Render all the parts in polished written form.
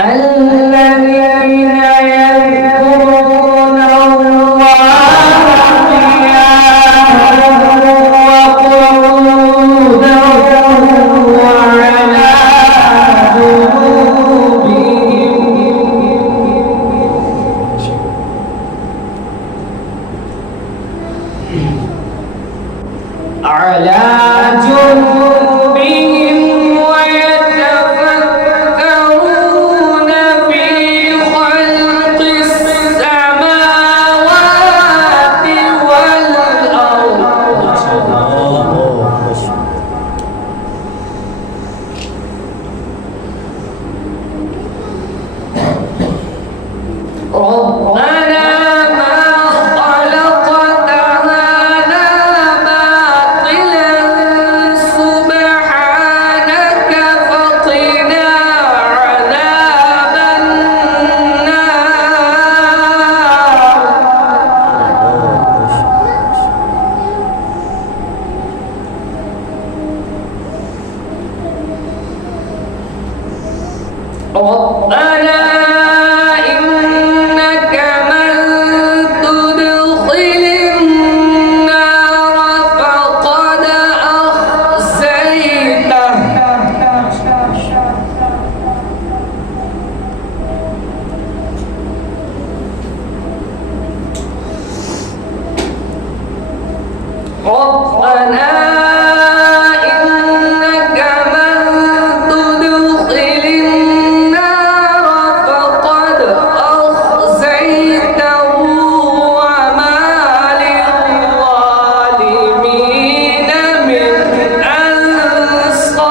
الذين يذكرون الله قياما وقعودا وعلى جنوبهم ويتفكرون في خلق السماوات والأرض ربنا ما خلقت هذا باطلا سبحانك فقنا عذاب النار ربنا إنك من تدخل النار فقد أخزيته ربنا إنك من تدخل النار فقد أخزيته وما للظالمين من أنصار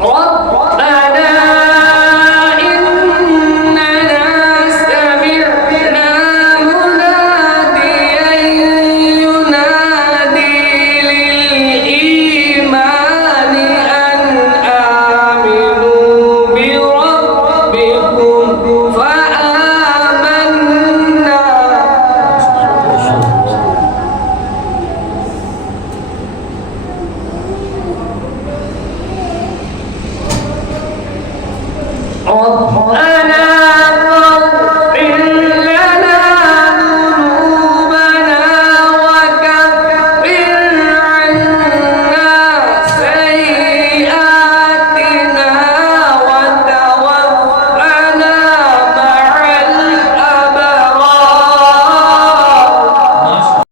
ربنا إننا سمعنا مناديا ينادي للإيمان أن آمنوا بربكم فآمنا ربنا